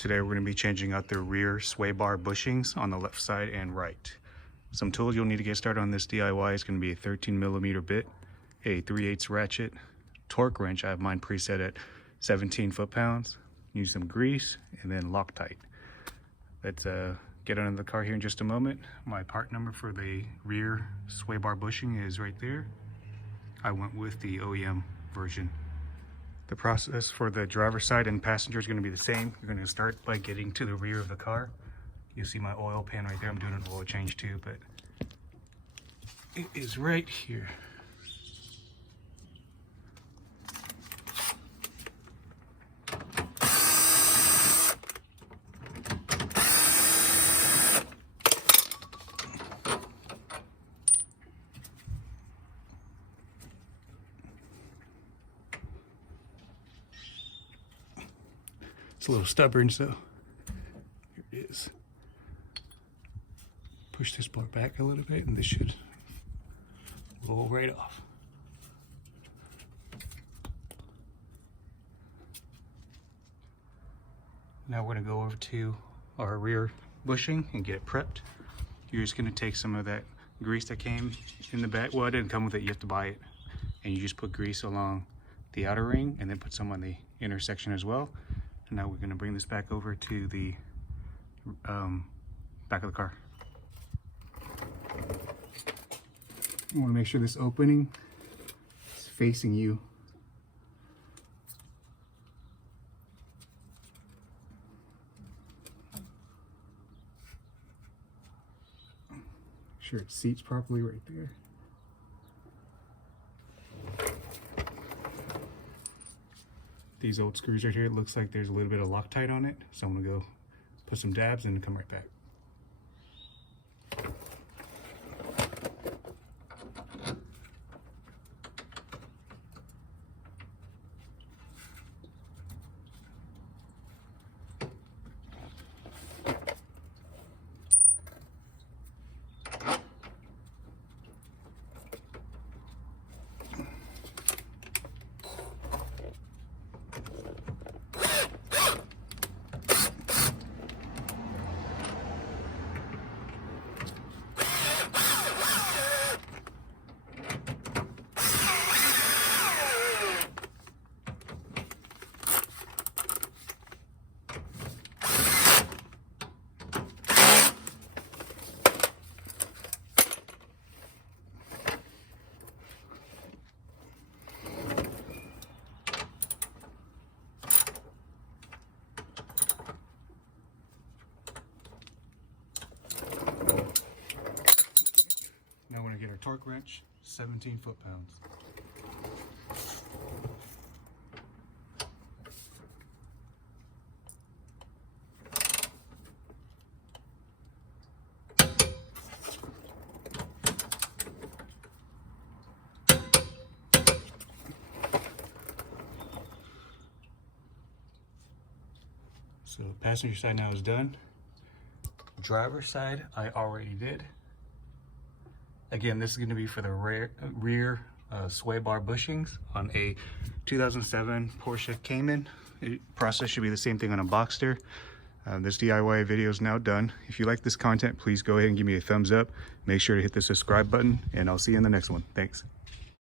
Today we're going to be changing out the rear sway bar bushings on the left side and right. Some tools you'll need to get started on this DIY is going to be a 13mm bit, a 3/8 ratchet, torque wrench. I have mine preset at 17 foot-pounds. Use some grease and then Loctite. Let's get under the car here in just a moment. My part number for the rear sway bar bushing is right there. I went with the OEM version. The process for the driver's side and passenger is going to be the same. You're going to start by getting to the rear of the car. You see my oil pan right there. I'm doing an oil change too, but it is right here. It's a little stubborn, so here it is. Push this part back a little bit and this should roll right off. Now we're going to go over to our rear bushing and get it prepped. You're just going to take some of that grease that came in the back. Well, it didn't come with it, you have to buy it. And you just put grease along the outer ring and then put some on the inner section as well. And now we're going to bring this back over to the back of the car. You want to make sure this opening is facing you. Make sure it seats properly right there. These old screws right here, it looks like there's a little bit of Loctite on it. So I'm gonna go put some dabs and come right back. Now we're going to get our torque wrench, 17 foot-pounds. So passenger side now is done. Driver's side I already did. Again, this is going to be for the rear sway bar bushings on a 2007 Porsche Cayman. Process should be the same thing on a Boxster. This DIY video is now done. If you like this content, please go ahead and give me a thumbs up. Make sure to hit the subscribe button, and I'll see you in the next one. Thanks.